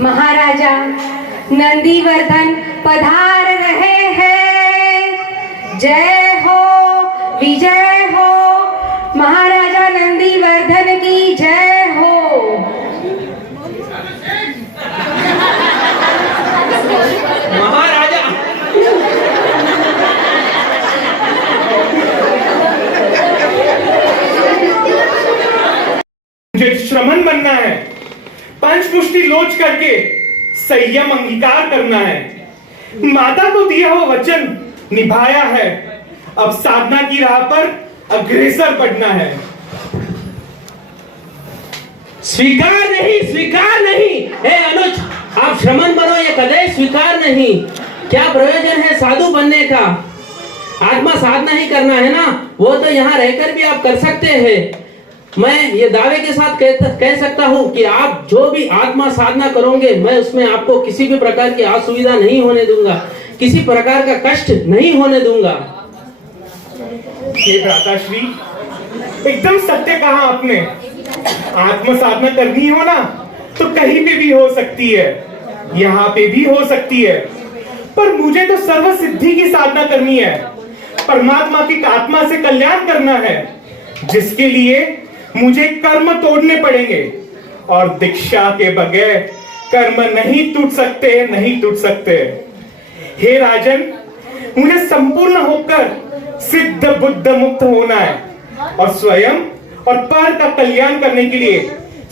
महाराजा नंदीवर्धन पधार रहे हैं। जय हो, विजय हो, महाराजा नंदीवर्धन की जय हो। महाराजा मुझे श्रमण बनना है, पंचमुष्टि लोच करके संयम अंगीकार करना है। माता को दिया हुआ वचन निभाया है, अब साधना की राह पर अग्रसर बढ़ना है। स्वीकार नहीं। हे अनुज, आप श्रमण बनो, ये कदे स्वीकार नहीं। क्या प्रयोजन है साधु बनने का? आत्मा साधना ही करना है ना, वो तो यहाँ रहकर भी आप कर सकते हैं। मैं ये दावे के साथ कह सकता हूँ कि आप जो भी आत्मा साधना करोगे, मैं उसमें आपको किसी भी प्रकार की असुविधा नहीं होने दूंगा, किसी प्रकार का कष्ट नहीं होने दूंगा। हे भ्राताश्री, एकदम सत्य कहा आपने। आत्म साधना करनी हो ना तो कहीं पे भी हो सकती है, यहाँ पे भी हो सकती है, पर मुझे तो सर्व सिद्धि की साधना करनी है। परमात्मा की आत्मा से कल्याण करना है, जिसके लिए मुझे कर्म तोड़ने पड़ेंगे, और दीक्षा के बगैर कर्म नहीं टूट सकते। हे राजन, मुझे संपूर्ण होकर सिद्ध बुद्ध मुक्त होना है, और स्वयं और पर का कल्याण करने के लिए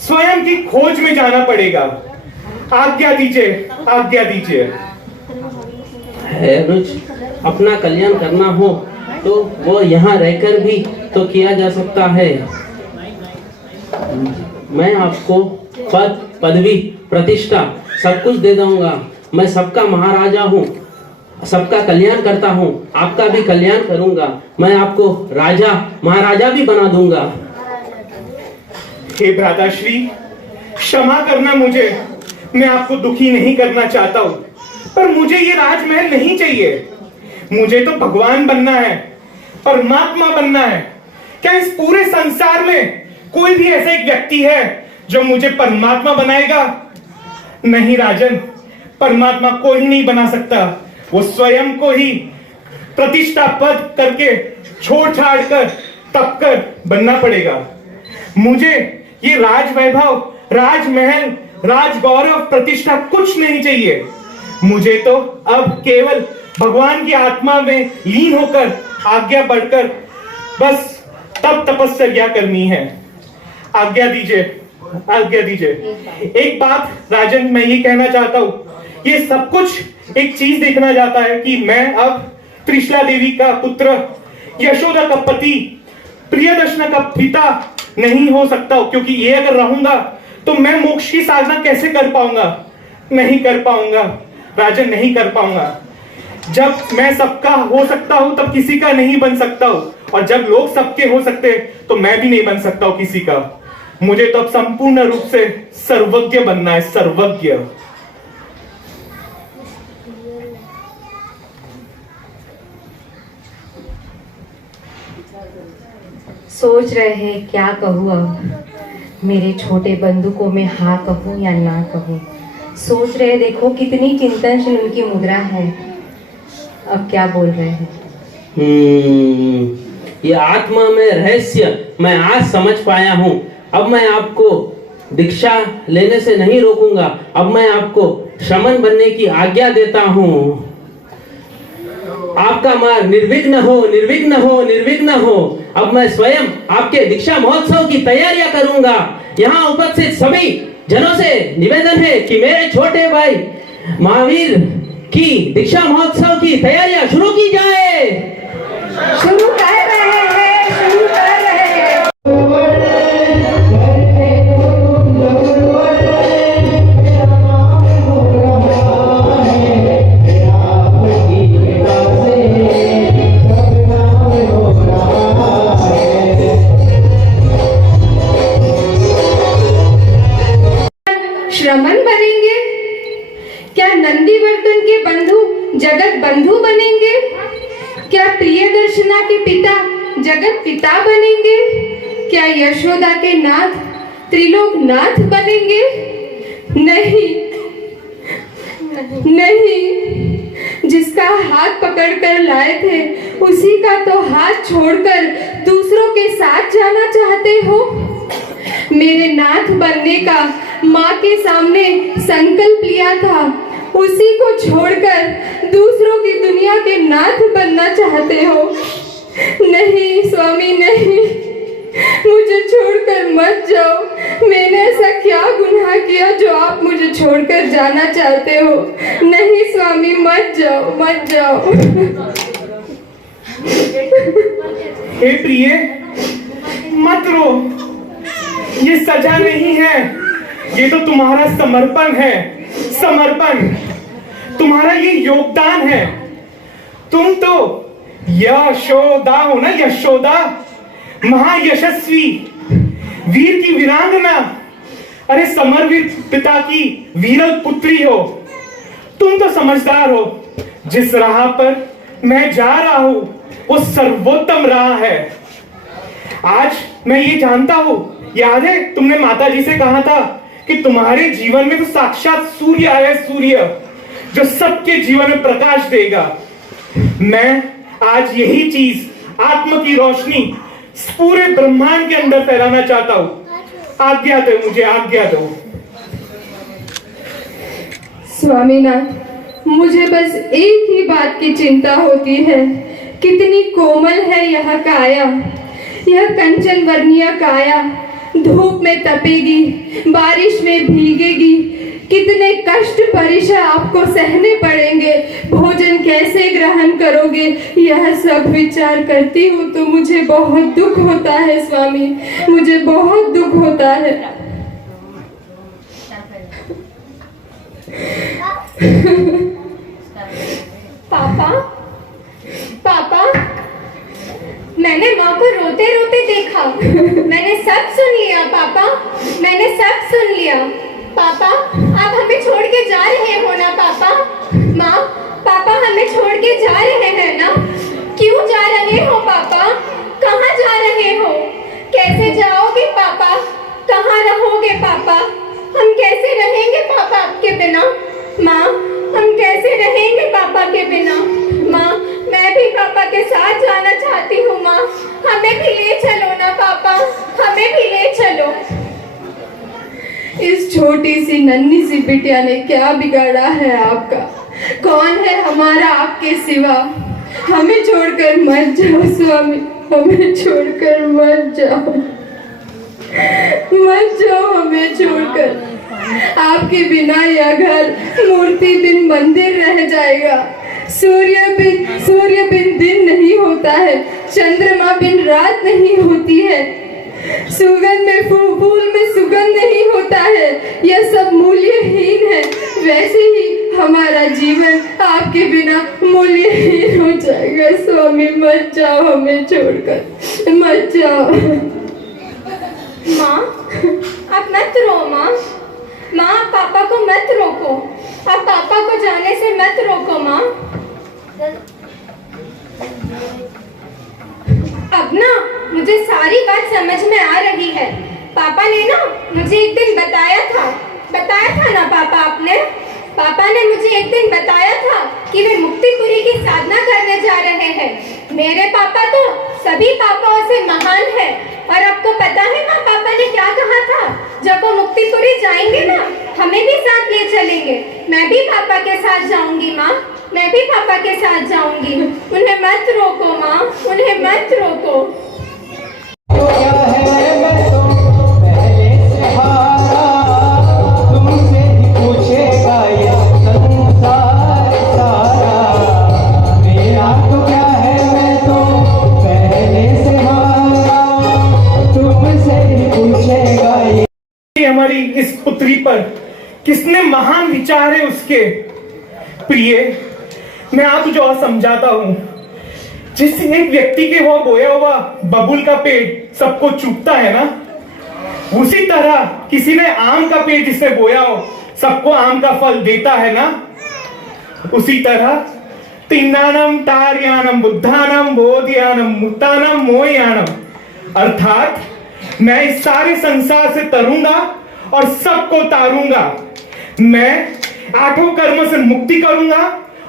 स्वयं की खोज में जाना पड़ेगा। आज्ञा दीजिए। अपना कल्याण करना हो तो वो यहाँ रहकर भी तो किया जा सकता है। मैं आपको पद, पदवी, प्रतिष्ठा सब कुछ दे दूंगा। मैं सबका महाराजा हूँ, सबका कल्याण करता हूँ, आपका भी कल्याण करूंगा। मैं आपको राजा महाराजा भी बना दूंगा। हे भ्राताश्री, क्षमा करना मुझे, मैं आपको दुखी नहीं करना चाहता हूँ, पर मुझे ये राजमहल नहीं चाहिए। मुझे तो भगवान बनना है, परमात्मा बनना है। क्या इस पूरे संसार में कोई भी ऐसा एक व्यक्ति है जो मुझे परमात्मा बनाएगा? नहीं राजन, परमात्मा कोई नहीं बना सकता। वो स्वयं को ही प्रतिष्ठा पद करके छोड़ छाड़ कर तप कर बनना पड़ेगा। मुझे ये राज वैभव, राजमहल, राजगौरव, प्रतिष्ठा कुछ नहीं चाहिए। मुझे तो अब केवल भगवान की आत्मा में लीन होकर आज्ञा बढ़कर बस तप तपस्या करनी है। आज्ञा दीजिए। एक बात राजन, मैं ये कहना चाहता हूँ, ये सब कुछ एक चीज देखना चाहता है कि मैं अब त्रिशला देवी का पुत्र, यशोदा का पति, प्रियदर्शना का पिता नहीं हो सकता हूं, क्योंकि ये अगर रहूंगा तो मैं मोक्ष की साधना कैसे कर पाऊंगा? नहीं कर पाऊंगा राजन, नहीं कर पाऊंगा। जब मैं सबका हो सकता हूं तब किसी का नहीं बन सकता हूं, और जब लोग सबके हो सकते तो मैं भी नहीं बन सकता हूं किसी का। मुझे तो अब संपूर्ण रूप से सर्वज्ञ बनना है, सर्वज्ञ। सोच रहे हैं क्या कहूँ अब, मेरे छोटे बंधु को मैं हाँ कहूँ या ना कहूँ। सोच रहे, देखो कितनी चिंतनशील उनकी मुद्रा है। अब क्या बोल रहे हैं? ये आत्मा में रहस्य मैं आज समझ पाया हूँ। अब मैं आपको दीक्षा लेने से नहीं रोकूंगा। अब मैं आपको श्रमण बनने की आज्ञा देता हूँ। आपका मार्ग निर्विघ्न हो। अब मैं स्वयं आपके दीक्षा महोत्सव की तैयारियां करूंगा। यहाँ उपस्थित सभी जनों से निवेदन है कि मेरे छोटे भाई महावीर की दीक्षा महोत्सव की तैयारियां शुरू की जाए। शुरू कर रहे हैं। श्रमण बनेंगे? क्या नंदीवर्धन के बंधु जगत बंधु बनेंगे? क्या प्रियदर्शना के पिता जगत पिता बनेंगे? क्या यशोदा के नाथ त्रिलोक नाथ बनेंगे? नहीं, पकड़ कर लाए थे, उसी का तो हाथ छोड़कर दूसरों के साथ जाना चाहते हो। मेरे नाथ बनने का माँ के सामने संकल्प लिया था, उसी को छोड़कर दूसरों की दुनिया के नाथ बनना चाहते हो। नहीं स्वामी नहीं, मुझे छोड़कर मत जाओ। मैंने ऐसा क्या गुनाह किया जो आप मुझे छोड़कर जाना चाहते हो? नहीं स्वामी, मत जाओ मत जाओ। हे प्रिय, मत रो, ये सजा नहीं है, ये तो तुम्हारा समर्पण है। समर्पण, तुम्हारा ये योगदान है। तुम तो यशोदा हो ना, यशोदा, महायशस्वी वीर की वीरांगना, अरे समरवीर पिता की वीरल पुत्री हो। तुम तो समझदार हो, जिस राह पर मैं जा रहा हूं वो सर्वोत्तम राह है। आज मैं ये जानता हूं, याद है तुमने माता जी से कहा था कि तुम्हारे जीवन में तो साक्षात सूर्य आया, सूर्य जो सबके जीवन में प्रकाश देगा। मैं आज यही चीज, आत्मा की रोशनी पूरे ब्रह्मांड के अंदर फैलाना चाहता हूं। आज्ञा दो मुझे, आज्ञा दो। स्वामीनाथ, मुझे बस एक ही बात की चिंता होती है, कितनी कोमल है यह काया, यह कंचन वर्णीय काया। धूप में तपेगी, बारिश में भीगेगी, कितने कष्ट परिश्रम आपको सहने पड़ेंगे, भोजन कैसे ग्रहण करोगे, यह सब विचार करती हूँ तो मुझे बहुत दुख होता है स्वामी, मुझे बहुत दुख होता है। पापा, पापा, मैंने माँ को रोते रोते देखा। मैंने सब सुन लिया पापा, मैंने सब सुन लिया। पापा, आप हमें छोड़ के जा रहे हो ना पापा? माँ, पापा हमें छोड़ के जा रहे हैं ना? क्यों जा रहे हो पापा? कहाँ जा रहे हो? कैसे जाओगे पापा? कहाँ रहोगे पापा? हम कैसे रहेंगे पापा आपके बिना? माँ, हम कैसे रहेंगे पापा के बिना? माँ, मैं भी पापा के साथ जाना चाहती हूँ। माँ, हमें भी ले चलो ना पापा, हमें भी ले चलो। इस छोटी सी नन्ही सी बिटिया ने क्या बिगाड़ा है आपका? कौन है हमारा आपके सिवा? हमें छोड़कर मत जाओ स्वामी, हमें छोड़कर मत जाओ, मत जाओ हमें छोड़कर। आपके बिना यह घर मूर्ति बिन मंदिर रह जाएगा। सूर्य बिन दिन नहीं होता है, चंद्रमा बिन रात नहीं होती है, सुगंध में फूल में सुगंध नहीं होता है, यह सब मूल्यहीन है। वैसे ही हमारा जीवन आपके बिना मूल्यहीन हो जाएगा। स्वामी मत जाओ हमें छोड़कर, मत जाओ। माँ, आप मत रो माँ, माँ पापा को मत रोको, आप पापा को जाने से मत रोको माँ। अब ना मुझे सारी बात समझ में आ रही है। पापा ने ना मुझे एक दिन बताया था ना पापा ने मुझे एक दिन बताया था कि वे मुक्तिपुरी की साधना करने जा रहे हैं। मेरे पापा तो सभी पापाओं से महान है। और आपको पता है ना पापा ने क्या कहा था? जब वो मुक्तिपुरी जाएंगे ना, हमें भी साथ ले चलेंगे। मैं भी पापा के साथ जाऊंगी माँ, मैं भी पापा के साथ जाऊंगी। उन्हें मत रोको माँ, उन्हें मत रोको। हमारी इस पुत्री पर किसने महान विचार है उसके। प्रिय, मैं आप तुझे और समझाता हूं। जिस एक व्यक्ति के वो बोया हुआ बबूल का पेड़ सबको चुभता है ना, उसी तरह किसी ने आम का पेड़ जिसने बोया हो सबको आम का फल देता है ना। उसी तरह तीनानम तार्यानम बुद्धानम बोधियानम मुक्तानम मोहयानम, अर्थात मैं इस सारे संसार से तरूंगा और सबको तारूंगा। मैं 8 कर्मों से मुक्ति करूंगा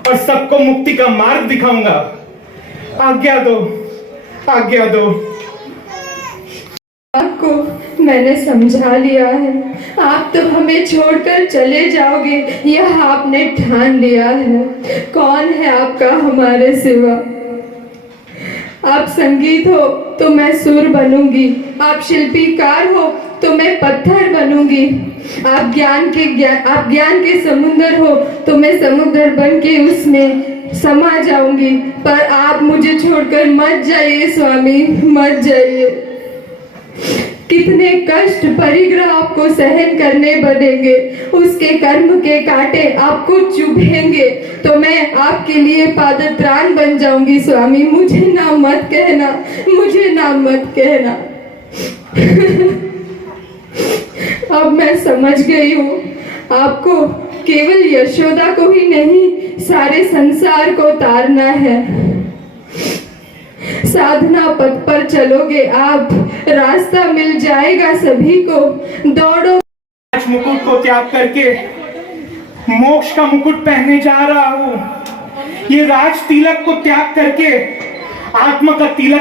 और सबको मुक्ति का मार्ग दिखाऊंगा। आज्ञा दो, आज्ञा दो। आपको मैंने समझा लिया है, आप तो हमें छोड़कर चले जाओगे, यह आपने ठान लिया है। कौन है आपका हमारे सिवा? आप संगीत हो तो मैं सुर बनूंगी, आप शिल्पीकार हो तो मैं पत्थर बनूंगी, आप ज्ञान के समुंदर हो तो मैं समुद्र बन के उसमें समा जाऊंगी। पर आप मुझे छोड़कर मत जाइए स्वामी, मत जाइए। कितने कष्ट परिग्रह आपको सहन करने पड़ेंगे, उसके कर्म के कांटे आपको चुभेंगे, तो मैं आपके लिए पादत्राण बन जाऊंगी स्वामी। मुझे ना मत कहना, मुझे ना मत कहना। अब मैं समझ गई हूँ, आपको केवल यशोदा को ही नहीं सारे संसार को तारना है। साधना पथ पर चलोगे आप, रास्ता मिल जाएगा सभी को। दौड़ो। राज मुकुट को त्याग करके मोक्ष का मुकुट पहनने जा रहा हूँ। ये राज तिलक को त्याग करके आत्मा का तिलक